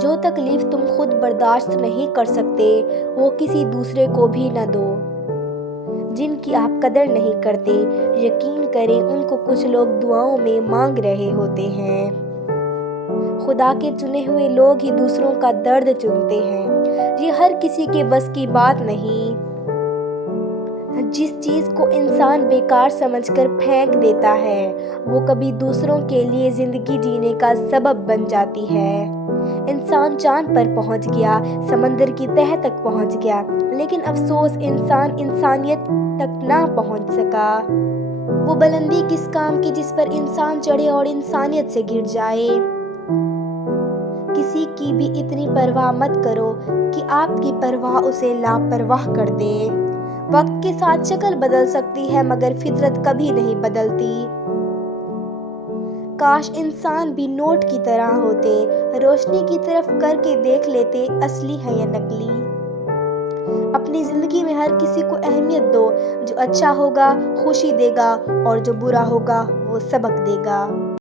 جو تکلیف تم خود برداشت نہیں کر سکتے وہ کسی دوسرے کو بھی نہ دو۔ جن کی آپ قدر نہیں کرتے، یقین کریں ان کو کچھ لوگ دعاؤں میں مانگ رہے ہوتے ہیں۔ خدا کے چنے ہوئے لوگ ہی دوسروں کا درد چنتے ہیں۔ یہ ہر کسی کے بس کی بات نہیں۔ جس چیز کو انسان بیکار سمجھ کر پھینک دیتا ہے وہ کبھی دوسروں کے لیے زندگی جینے کا سبب بن جاتی ہے۔ انسان چاند پر پہنچ گیا، سمندر کی تہہ تک پہنچ گیا، لیکن افسوس انسان انسانیت تک نہ پہنچ سکا۔ وہ بلندی کس کام کی جس پر انسان چڑھے اور انسانیت سے گر جائے۔ کسی کی بھی اتنی پرواہ مت کرو کہ آپ کی پرواہ اسے لاپرواہ کر دے۔ وقت کے ساتھ شکل بدل سکتی ہے مگر فطرت کبھی نہیں بدلتی۔ کاش انسان بھی نوٹ کی طرح ہوتے، روشنی کی طرف کر کے دیکھ لیتے اصلی ہے یا نکلی۔ اپنی زندگی میں ہر کسی کو اہمیت دو، جو اچھا ہوگا خوشی دے گا اور جو برا ہوگا وہ سبق دے گا۔